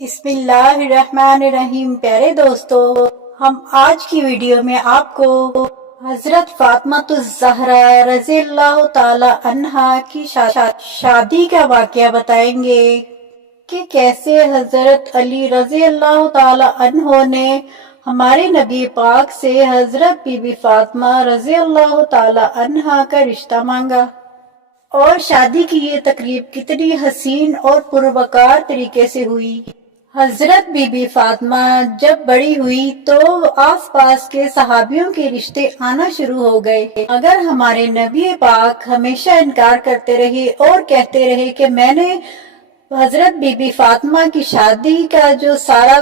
بسم اللہ الرحمن الرحیم۔ پیارے دوستو، ہم آج کی ویڈیو میں آپ کو حضرت فاطمہ الزہرا رضی اللہ تعالی عنہا کی شادی کا واقعہ بتائیں گے کہ کیسے حضرت علی رضی اللہ تعالی عنہ نے ہمارے نبی پاک سے حضرت بی بی فاطمہ رضی اللہ تعالی عنہا کا رشتہ مانگا، اور شادی کی یہ تقریب کتنی حسین اور پروقار طریقے سے ہوئی۔ حضرت بی بی فاطمہ جب بڑی ہوئی تو آس پاس کے صحابیوں کے رشتے آنا شروع ہو گئے، مگر ہمارے نبی پاک ہمیشہ انکار کرتے رہے اور کہتے رہے کہ میں نے حضرت بی بی فاطمہ کی شادی کا جو سارا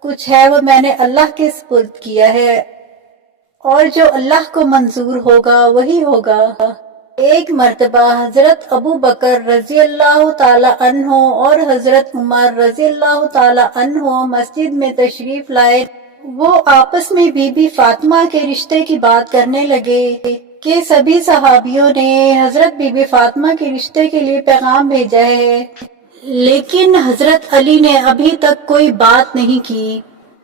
کچھ ہے وہ میں نے اللہ کے سپرد کیا ہے، اور جو اللہ کو منظور ہوگا وہی ہوگا۔ ایک مرتبہ حضرت ابو بکر رضی اللہ تعالی عنہ اور حضرت عمر رضی اللہ تعالی عنہ مسجد میں تشریف لائے۔ وہ آپس میں بی بی فاطمہ کے رشتے کی بات کرنے لگے کہ سبھی صحابیوں نے حضرت بی بی فاطمہ کے رشتے کے لیے پیغام بھیجا ہے، لیکن حضرت علی نے ابھی تک کوئی بات نہیں کی۔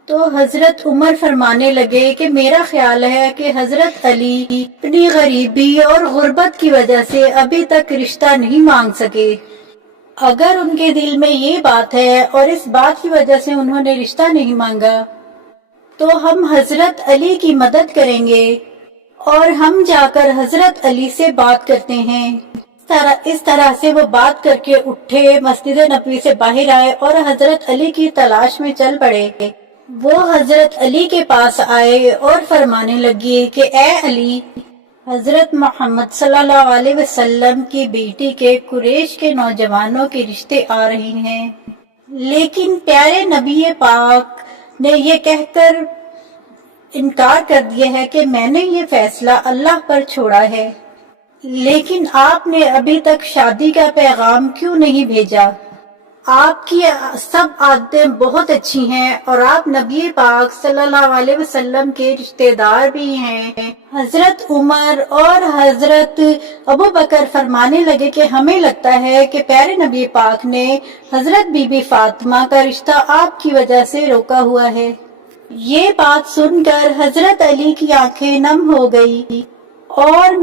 تو حضرت عمر فرمانے لگے کہ میرا خیال ہے کہ حضرت علی اپنی غریبی اور غربت کی وجہ سے ابھی تک رشتہ نہیں مانگ سکے۔ اگر ان کے دل میں یہ بات ہے اور اس بات کی وجہ سے انہوں نے رشتہ نہیں مانگا تو ہم حضرت علی کی مدد کریں گے اور ہم جا کر حضرت علی سے بات کرتے ہیں۔ اس طرح سے وہ بات کر کے اٹھے، مسجد نبوی سے باہر آئے اور حضرت علی کی تلاش میں چل پڑے۔ وہ حضرت علی کے پاس آئے اور فرمانے لگے کہ اے علی، حضرت محمد صلی اللہ علیہ وسلم کی بیٹی کے قریش کے نوجوانوں کے رشتے آ رہے ہیں، لیکن پیارے نبی پاک نے یہ کہہ کر انکار کر دیا ہے کہ میں نے یہ فیصلہ اللہ پر چھوڑا ہے، لیکن آپ نے ابھی تک شادی کا پیغام کیوں نہیں بھیجا؟ آپ کی سب عادتیں بہت اچھی ہیں اور آپ نبی پاک صلی اللہ علیہ وسلم کے رشتہ دار بھی ہیں۔ حضرت عمر اور حضرت ابو بکر فرمانے لگے کہ ہمیں لگتا ہے کہ پیارے نبی پاک نے حضرت بی بی فاطمہ کا رشتہ آپ کی وجہ سے روکا ہوا ہے۔ یہ بات سن کر حضرت علی کی آنکھیں نم ہو گئی اور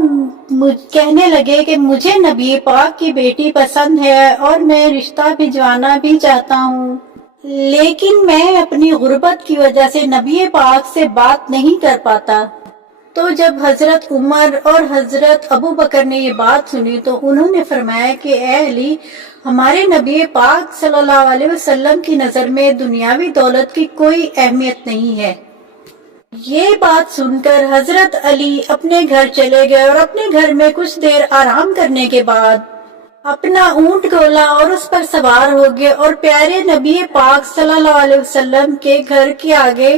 کہنے لگے کہ مجھے نبی پاک کی بیٹی پسند ہے اور میں رشتہ بھجوانا بھی چاہتا ہوں، لیکن میں اپنی غربت کی وجہ سے نبی پاک سے بات نہیں کر پاتا۔ تو جب حضرت عمر اور حضرت ابو بکر نے یہ بات سنی تو انہوں نے فرمایا کہ اے علی، ہمارے نبی پاک صلی اللہ علیہ وسلم کی نظر میں دنیاوی دولت کی کوئی اہمیت نہیں ہے۔ یہ بات سن کر حضرت علی اپنے گھر چلے گئے اور اپنے گھر میں کچھ دیر آرام کرنے کے بعد اپنا اونٹ کھولا اور اس پر سوار ہو گئے اور پیارے نبی پاک صلی اللہ علیہ وسلم کے گھر کے آگے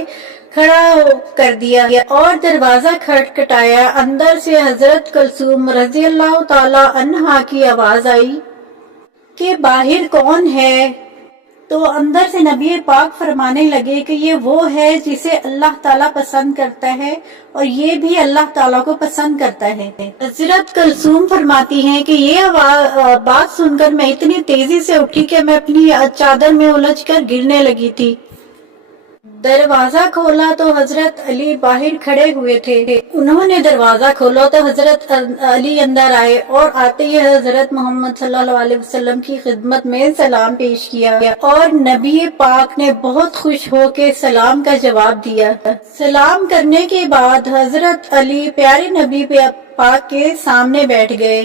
کھڑا کر دیا اور دروازہ کھٹکھٹایا۔ اندر سے حضرت کلثوم رضی اللہ تعالی عنہا کی آواز آئی کہ باہر کون ہے؟ تو اندر سے نبی پاک فرمانے لگے کہ یہ وہ ہے جسے اللہ تعالیٰ پسند کرتا ہے اور یہ بھی اللہ تعالیٰ کو پسند کرتا ہے۔ حضرت کلثوم فرماتی ہیں کہ یہ بات سن کر میں اتنی تیزی سے اٹھی کہ میں اپنی چادر میں الجھ کر گرنے لگی تھی۔ دروازہ کھولا تو حضرت علی باہر کھڑے ہوئے تھے۔ انہوں نے دروازہ کھولا تو حضرت علی اندر آئے اور آتے ہی حضرت محمد صلی اللہ علیہ وسلم کی خدمت میں سلام پیش کیا اور نبی پاک نے بہت خوش ہو کے سلام کا جواب دیا۔ سلام کرنے کے بعد حضرت علی پیارے نبی پاک کے سامنے بیٹھ گئے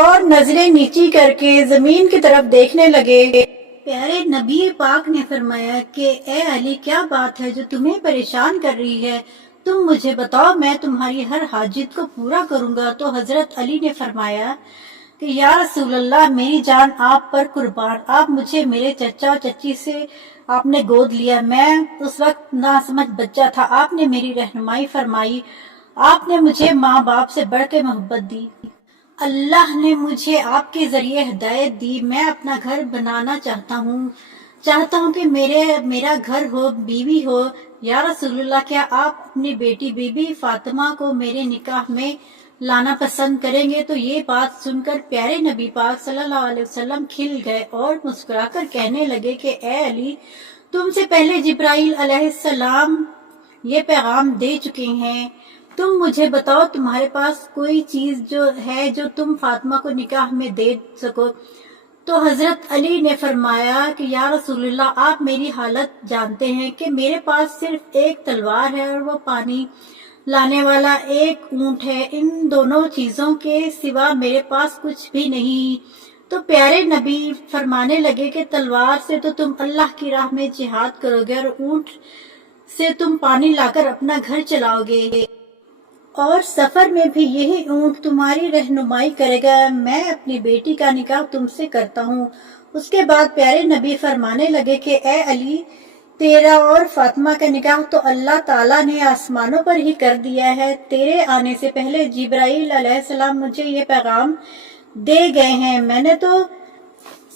اور نظریں نیچی کر کے زمین کی طرف دیکھنے لگے۔ پیارے نبی پاک نے فرمایا کہ اے علی، کیا بات ہے جو تمہیں پریشان کر رہی ہے؟ تم مجھے بتاؤ، میں تمہاری ہر حاجت کو پورا کروں گا۔ تو حضرت علی نے فرمایا کہ یا رسول اللہ، میری جان آپ پر قربان، آپ مجھے میرے چچا اور چچی سے آپ نے گود لیا، میں اس وقت ناسمجھ بچہ تھا، آپ نے میری رہنمائی فرمائی، آپ نے مجھے ماں باپ سے بڑھ کے محبت دی، اللہ نے مجھے آپ کے ذریعے ہدایت دی، میں اپنا گھر بنانا چاہتا ہوں کہ میرا گھر ہو، بیوی ہو۔ یا رسول اللہ، کیا آپ اپنی بیٹی بی بی فاطمہ کو میرے نکاح میں لانا پسند کریں گے۔ تو یہ بات سن کر پیارے نبی پاک صلی اللہ علیہ وسلم کھل گئے اور مسکرا کر کہنے لگے کہ اے علی، تم سے پہلے جبرائیل علیہ السلام یہ پیغام دے چکے ہیں، تم مجھے بتاؤ تمہارے پاس کوئی چیز جو ہے جو تم فاطمہ کو نکاح میں دے سکو۔ تو حضرت علی نے فرمایا کہ یا رسول اللہ، آپ میری حالت جانتے ہیں کہ میرے پاس صرف ایک تلوار ہے اور وہ پانی لانے والا ایک اونٹ ہے، ان دونوں چیزوں کے سوا میرے پاس کچھ بھی نہیں۔ تو پیارے نبی فرمانے لگے کہ تلوار سے تو تم اللہ کی راہ میں جہاد کرو گے اور اونٹ سے تم پانی لا کر اپنا گھر چلاؤ گے، اور سفر میں بھی یہی اونٹ تمہاری رہنمائی کرے گا۔ میں اپنی بیٹی کا نکاح تم سے کرتا ہوں۔ اس کے بعد پیارے نبی فرمانے لگے کہ اے علی، تیرا اور فاطمہ کا نکاح تو اللہ تعالیٰ نے آسمانوں پر ہی کر دیا ہے، تیرے آنے سے پہلے جبرائیل علیہ السلام مجھے یہ پیغام دے گئے ہیں، میں نے تو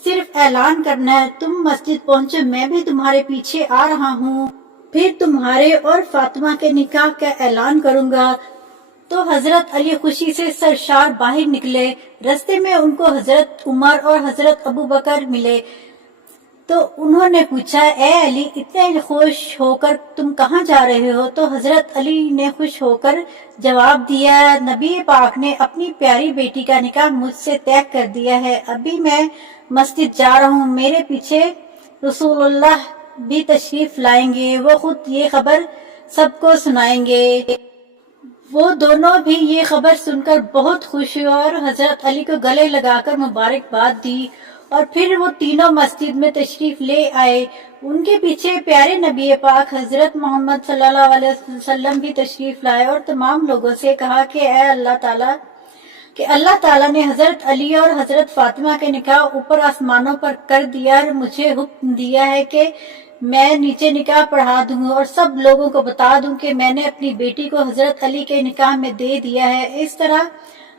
صرف اعلان کرنا ہے، تم مسجد پہنچو، میں بھی تمہارے پیچھے آ رہا ہوں، پھر تمہارے اور فاطمہ کے نکاح کا اعلان کروں گا۔ تو حضرت علی خوشی سے سرشار باہر نکلے۔ رستے میں ان کو حضرت عمر اور حضرت ابو بکر ملے، تو انہوں نے پوچھا اے علی، اتنے خوش ہو کر تم کہاں جا رہے ہو؟ تو حضرت علی نے خوش ہو کر جواب دیا، نبی پاک نے اپنی پیاری بیٹی کا نکاح مجھ سے طے کر دیا ہے، ابھی میں مسجد جا رہا ہوں، میرے پیچھے رسول اللہ بھی تشریف لائیں گے، وہ خود یہ خبر سب کو سنائیں گے۔ وہ دونوں بھی یہ خبر سن کر بہت خوش ہوئے اور حضرت علی کو گلے لگا کر مبارکباد دی، اور پھر وہ تینوں مسجد میں تشریف لے آئے۔ ان کے پیچھے پیارے نبی پاک حضرت محمد صلی اللہ علیہ وسلم بھی تشریف لائے اور تمام لوگوں سے کہا کہ اے اللہ تعالیٰ نے حضرت علی اور حضرت فاطمہ کے نکاح اوپر آسمانوں پر کر دیا اور مجھے حکم دیا ہے کہ میں نیچے نکاح پڑھا دوں اور سب لوگوں کو بتا دوں کہ میں نے اپنی بیٹی کو حضرت علی کے نکاح میں دے دیا ہے۔ اس طرح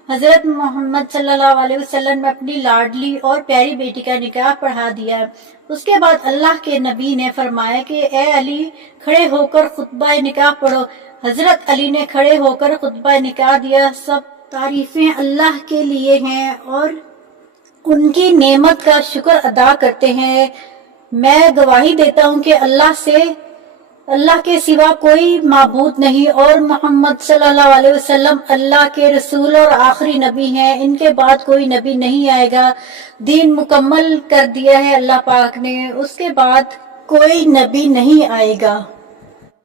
حضرت محمد صلی اللہ علیہ وسلم نے اپنی لاڈلی اور پیاری بیٹی کا نکاح پڑھا دیا۔ اس کے بعد اللہ کے نبی نے فرمایا کہ اے علی، کھڑے ہو کر خطبہ نکاح پڑھو۔ حضرت علی نے کھڑے ہو کر خطبہ نکاح دیا۔ سب تعریفیں اللہ کے لیے ہیں اور ان کی نعمت کا شکر ادا کرتے ہیں۔ میں گواہی دیتا ہوں کہ اللہ کے سوا کوئی معبود نہیں، اور محمد صلی اللہ علیہ وسلم اللہ کے رسول اور آخری نبی ہیں، ان کے بعد کوئی نبی نہیں آئے گا۔ دین مکمل کر دیا ہے اللہ پاک نے، اس کے بعد کوئی نبی نہیں آئے گا۔